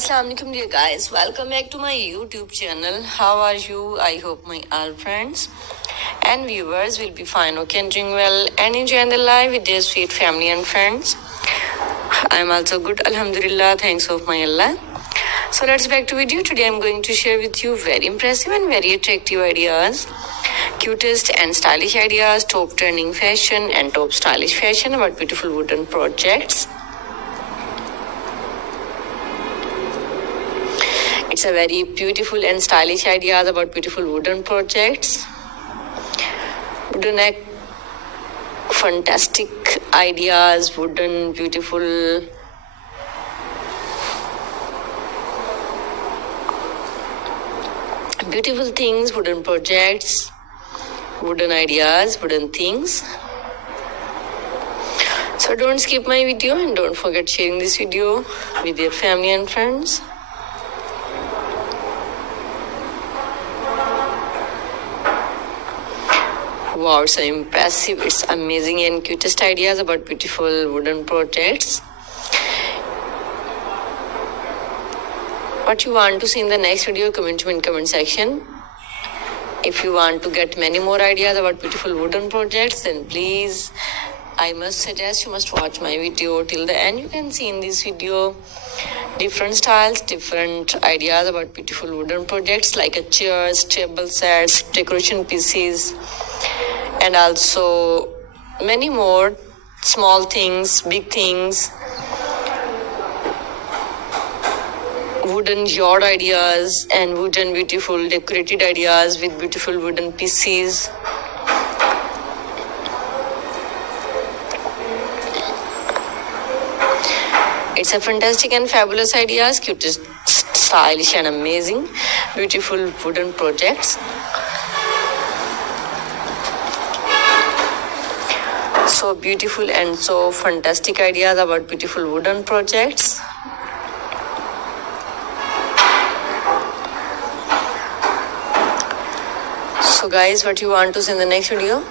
Assalamu alaikum dear guys, welcome back to my YouTube channel. How are you? I hope my all friends and viewers will be fine, okay, and doing well and enjoying the life with their sweet family and friends. I'm also good, alhamdulillah, thanks of my Allah. So let's back to video. Today I'm going to share with you very impressive and very attractive ideas, cutest and stylish ideas, top trending fashion and top stylish fashion about beautiful wooden projects. It's a very beautiful and stylish ideas about beautiful wooden projects. Wooden fantastic ideas, wooden beautiful things, wooden projects, wooden ideas, wooden things. So don't skip my video and don't forget sharing this video with your family and friends. Wow, so impressive. It's amazing and cutest ideas about beautiful wooden projects. What you want to see in the next video, comment in comment section. If you want to get many more ideas about beautiful wooden projects, then please, I must suggest you must watch my video till the end. You can see in this video different styles, different ideas about beautiful wooden projects like a chairs, table sets, decoration pieces, and also many more small things, big things, wooden yard ideas and wooden beautiful decorated ideas with beautiful wooden pieces. It's a fantastic and fabulous ideas, cutest, stylish and amazing, beautiful wooden projects. So beautiful and so fantastic ideas about beautiful wooden projects. So guys, what you want to see in the next video?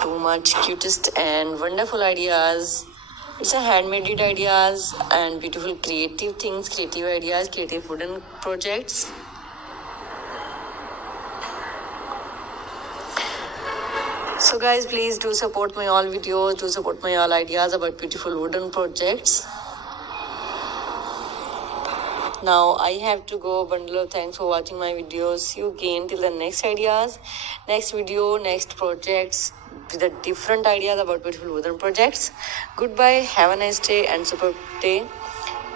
Too much cutest and wonderful ideas. It's a handmade ideas and beautiful creative things, creative ideas, creative wooden projects. So guys, please do support my all videos, do support my all ideas about beautiful wooden projects. Now I have to go. Bundle of thanks for watching my videos. See you again till the next ideas, next video, next projects with a different ideas about beautiful wooden projects. Goodbye, have a nice day and superb day.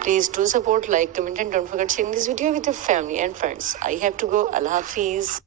Please do support, like, comment and don't forget sharing this video with your family and friends. I have to go. Allah Hafiz.